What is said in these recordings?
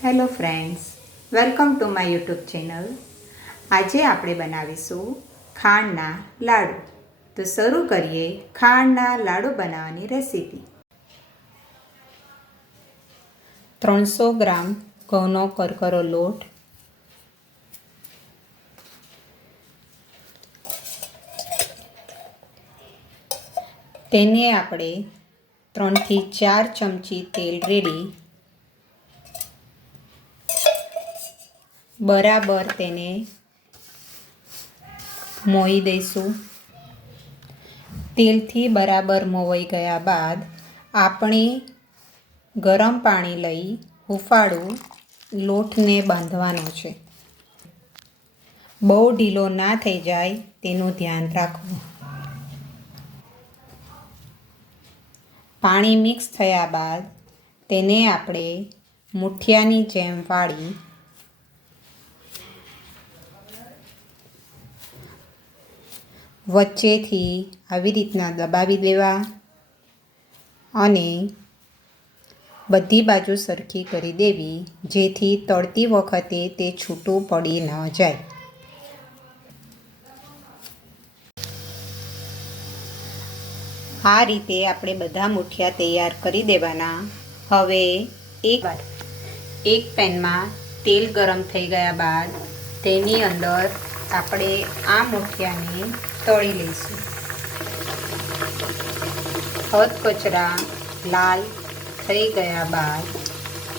Hello friends, welcome to my YouTube channel. આજે આપણે બનાવીશું ખાંડના લાડુ. તો શરૂ કરીએ ખાંડના લાડુ બનાવવાની રેસીપી. 300 ગ્રામ ઘઉંનો કરકરો લોટ, તેને આપણે 3 થી 4 ચમચી તેલ રેડી બરાબર તેને મોઈ દઈશું. તેલથી બરાબર મોવાઈ ગયા બાદ આપણે ગરમ પાણી લઈ હુંફાળું લોટને બાંધવાનો છે. બહુ ઢીલો ના થઈ જાય તેનું ધ્યાન રાખવું. પાણી મિક્સ થયા બાદ તેને આપણે મુઠિયાની જેમ વાળી વચ્ચેથી આવી રીતના દબાવી દેવા અને બધી બાજુ સરખી કરી દેવી, જેથી તળતી વખતે તે છૂટું પડી ન જાય. આ રીતે આપણે બધા મુઠિયા તૈયાર કરી દેવાના. હવે એક પેનમાં તેલ ગરમ થઈ ગયા બાદ તેની અંદર આપણે આ મુઠિયાને તળી લઈશું. કચરા લાલ થઈ ગયા બાદ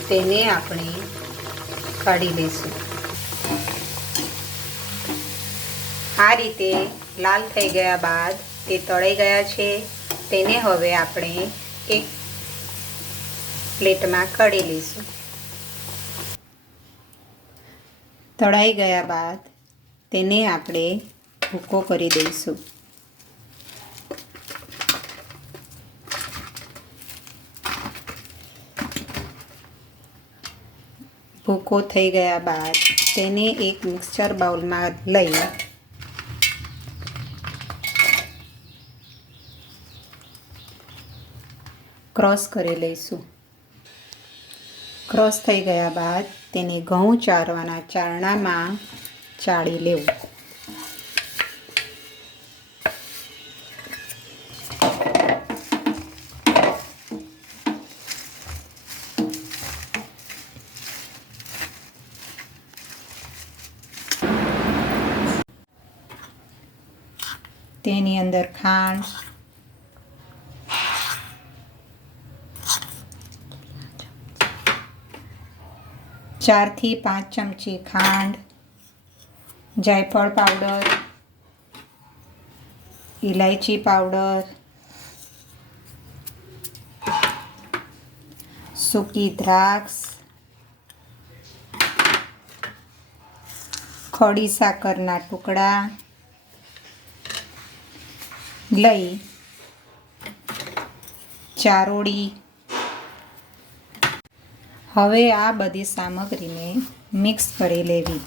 તેને આપણે કાઢી લઈશું. આ રીતે લાલ થઈ ગયા બાદ તે તળાઈ ગયા છે. તેને હવે આપણે એક પ્લેટમાં કાઢી લઈશું. તળાઈ ગયા બાદ તેને આપણે ભૂકો કરી દઈશું. ભૂકો થઈ ગયા બાદ તેને એક મિક્સર બાઉલમાં લઈ ક્રશ કરી લઈશું. ક્રશ થઈ ગયા બાદ તેને ઘઉં ચાળવાના ચારણામાં ચાળી લેવું. તેની અંદર ખાંડ, ચારથી 5 ચમચી ખાંડ, જાયફળ પાવડર, ઇલાયચી પાવડર, સૂકી દ્રાક્ષ, ખડી સાકરના ટુકડા લઈ ચારોળી. હવે આ બધી સામગ્રીને મિક્સ કરી લેવી.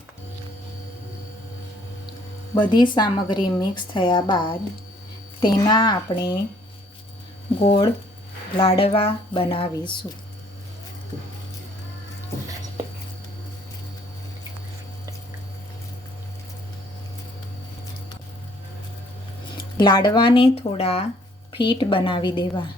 બધી સામગ્રી મિક્સ થયા બાદ તેના આપણે ગોળ લાડવા બનાવીશું. લાડવાને થોડા ફીટ બનાવી દેવા.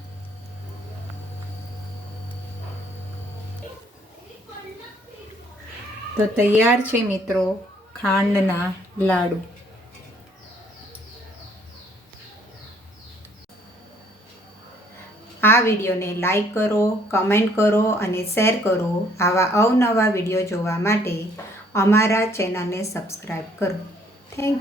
તો તૈયાર છે મિત્રો ખાંડના લાડુ. આ વિડીયોને લાઈક કરો, કમેન્ટ કરો અને શેર કરો. આવા અવનવા વિડીયો જોવા માટે અમારા ચેનલને સબસ્ક્રાઈબ કરો. Thank you.